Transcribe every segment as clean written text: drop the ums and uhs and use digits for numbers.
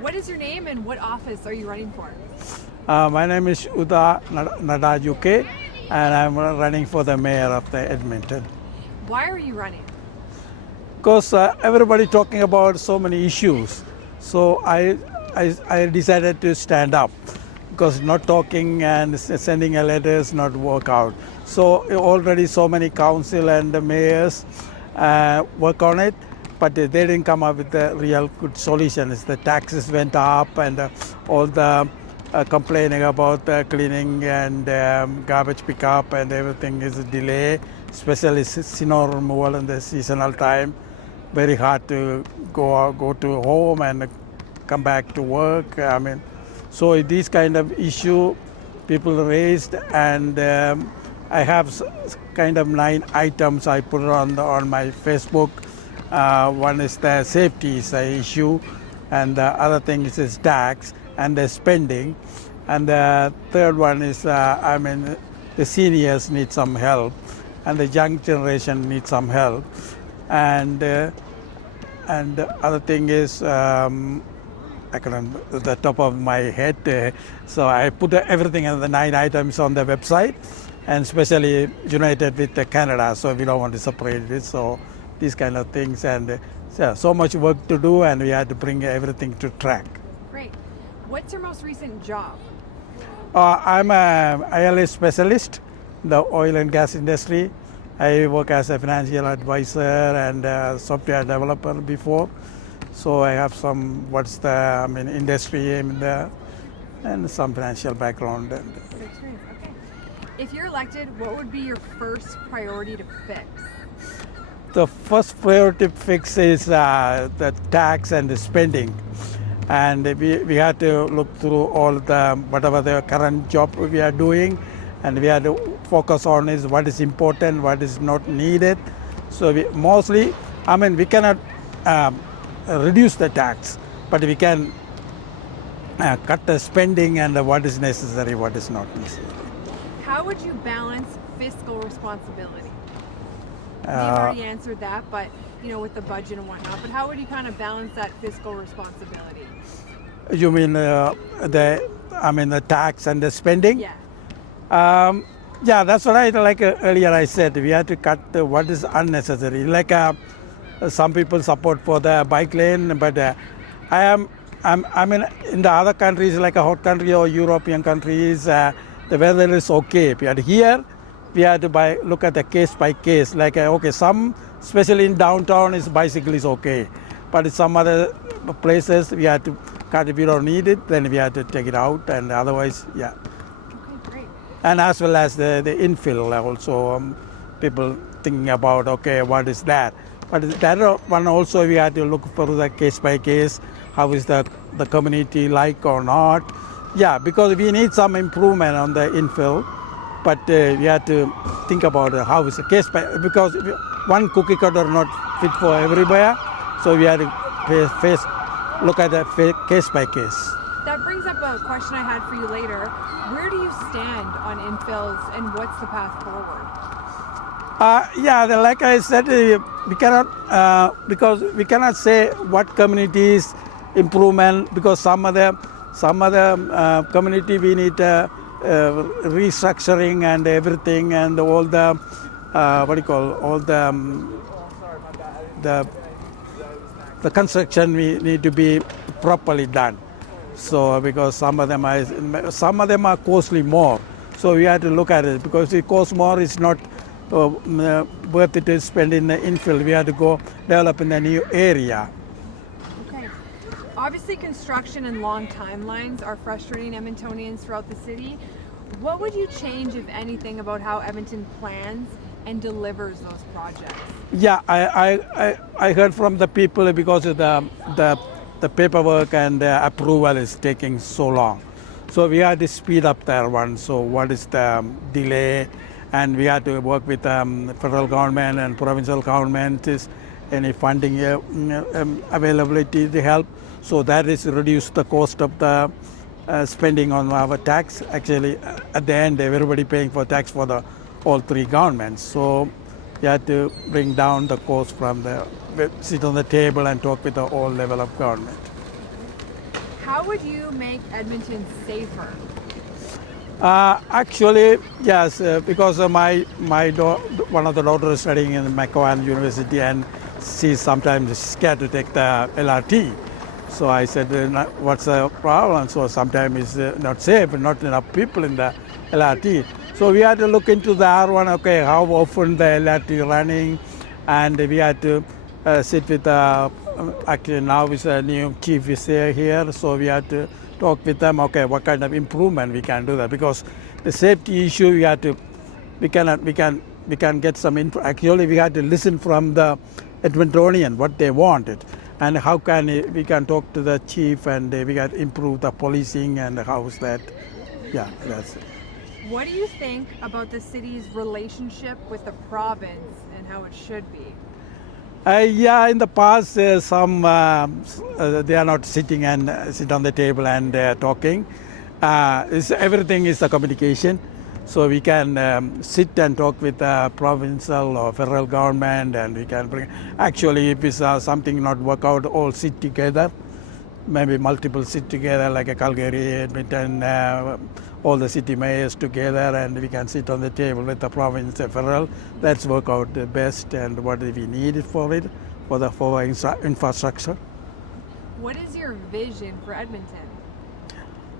What is your name and what office are you running for? My name is Utha NADAUK, and I'm running for the mayor of the Edmonton. Why are you running? Because everybody talking about so many issues, so I decided to stand up, because not talking and sending a letters not work out. So already so many council and the mayors work on it, but they didn't come up with a real good solutions. The taxes went up, and all the complaining about cleaning and garbage pickup and everything is a delay, especially snow removal in the seasonal time. Very hard to go to home and come back to work. I mean, so these kind of issue people raised, and I have kind of 9 items I put on my Facebook. One is the safety is an issue, and the other thing is tax and the spending, and the third one is the seniors need some help, and the young generation needs some help, and the other thing is I couldn't at the top of my head, so I put everything in the 9 items on the website, and especially united with Canada, so we don't want to separate it. So these kind of things, and so much work to do, and we had to bring everything to track. Great. What's your most recent job? I'm a ILA specialist in the oil and gas industry. I work as a financial advisor and software developer before. So I have some industry and some financial background. Good experience. Okay. If you're elected, what would be your first priority to fix? The first priority fix is the tax and the spending, and we have to look through all the whatever the current job we are doing, and we have to focus on is what is important, what is not needed. So we cannot reduce the tax, but we can cut the spending and what is necessary, what is not necessary. How would you balance fiscal responsibility? You've already answered that, but with the budget and whatnot. But how would you kind of balance that fiscal responsibility? You mean the tax and the spending? Yeah. Yeah, that's what earlier I said. We have to cut what is unnecessary. Some people support for the bike lane, but in the other countries like a hot country or European countries, the weather is okay. But here we have to look at the case by case. Some, especially in downtown, bicycle is okay, but in some other places we have to cut. If we don't need it, then we have to take it out, and otherwise, yeah. Okay, great. And as well as the infill also, people thinking about what is that? But that one also we have to look for the case by case. How is the community like or not? Yeah, because we need some improvement on the infill, but we have to think about how is the case by, because one cookie cutter not fit for everywhere, so we have to look at the case by case. That brings up a question I had for you later. Where do you stand on infills, and what's the path forward? Like I said, we cannot because we cannot say what communities improvement, because some other community we need restructuring and everything, and all the the construction we need to be properly done. So because some of them are costly more, so we have to look at it, because it costs more. It's not worth it to spend in the infill. We have to go develop in a new area. Okay. Obviously, construction and long timelines are frustrating Edmontonians throughout the city. What would you change, if anything, about how Edmonton plans and delivers those projects? Yeah, I heard from the people, because of the paperwork and the approval is taking so long. So we have to speed up that one. So what is the delay? And we have to work with federal government and provincial government, is any funding availability to help. So that is reduce the cost of the spending on our tax. Actually, at the end, everybody paying for tax for all 3 governments. So you have to bring down the cost from sit on the table and talk with the all level of government. How would you make Edmonton safer? Actually, yes, because one of the daughters is studying in MacGregor University, and she's sometimes scared to take the LRT. So I said, what's the problem? So sometimes it's not safe, not enough people in the LRT. So we had to look into that one, okay, how often the LRT running, and we had to sit with actually now is a new chief is here, so we had to talk with them, okay, what kind of improvement we can do that, because the safety issue we can get some info. Actually we had to listen from the Edmontonian what they wanted, and how can we can talk to the chief, and we can improve the policing, and how's that. Yeah, that's it. What do you think about the city's relationship with the province and how it should be? Yeah, in the past, they are not sitting and sit on the table and talking. Everything is a communication, so we can sit and talk with the provincial or federal government, and we can bring. Actually, if it's something not work out, all sit together. Maybe multiple sit together, like a Calgary, Edmonton, all the city mayors together, and we can sit on the table with the province, the federal. Let's work out the best and what we need for it, for infrastructure. What is your vision for Edmonton?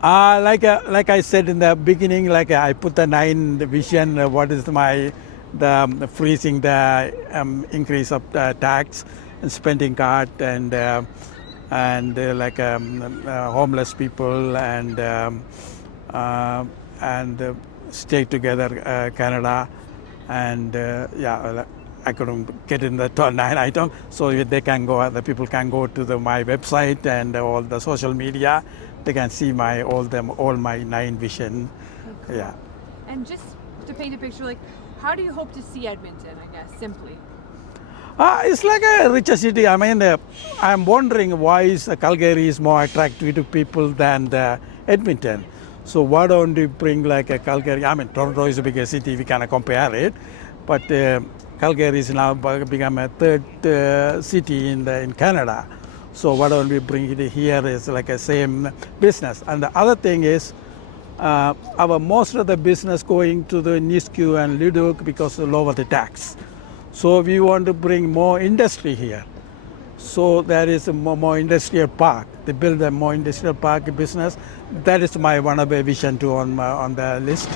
Like I said in the beginning, like I put the 9 vision. What is the freezing the increase of the tax and spending cut, and homeless people, and stay together Canada, and I couldn't get in the 9 item, so they can go. The people can go to my website and all the social media. They can see all my 9 vision. Okay, cool. Yeah. And just to paint a picture, like, how do you hope to see Edmonton? I guess simply. It's like a richer city. I mean, I'm wondering why Calgary is more attractive to people than Edmonton. So why don't you bring like a Calgary? I mean, Toronto is a bigger city. We cannot compare it, but Calgary is now become a 3rd city in Canada. So why don't we bring it here? Is like a same business. And the other thing is, our most of the business going to the Nisku and Leduc because of lower the tax. So we want to bring more industry here. So there is a more industrial park. They build a more industrial park business. That is one of my vision too on the list.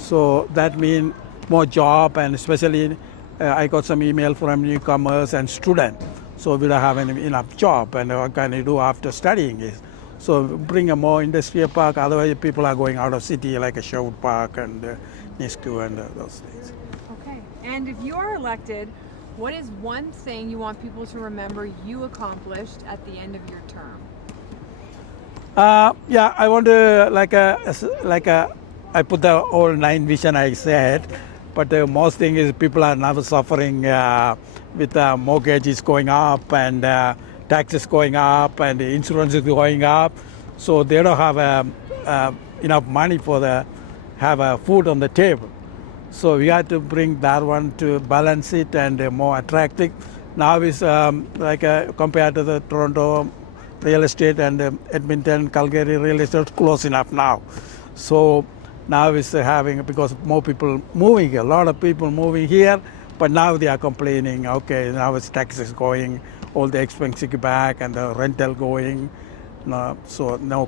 So that means more job, and especially I got some email from newcomers and students. So we don't have enough job, and what can you do after studying it? So bring a more industrial park. Otherwise, people are going out of city like a Sherwood Park and Nisku and those things. Okay. And if you are elected, what is one thing you want people to remember you accomplished at the end of your term? I want to I put the whole 9 vision I said, but the most thing is people are now suffering with mortgages going up, and taxes going up, and insurance is going up, so they don't have enough money for have food on the table. So we have to bring that one to balance it and more attractive. Now is compared to the Toronto real estate and Edmonton, Calgary real estate close enough now. So now is having, because more people moving here, a lot of people moving here, but now they are complaining, okay, now it's taxes going, all the expenses back, and the rental going. So no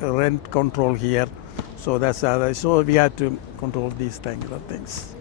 rent control here. So that's so we have to control these things.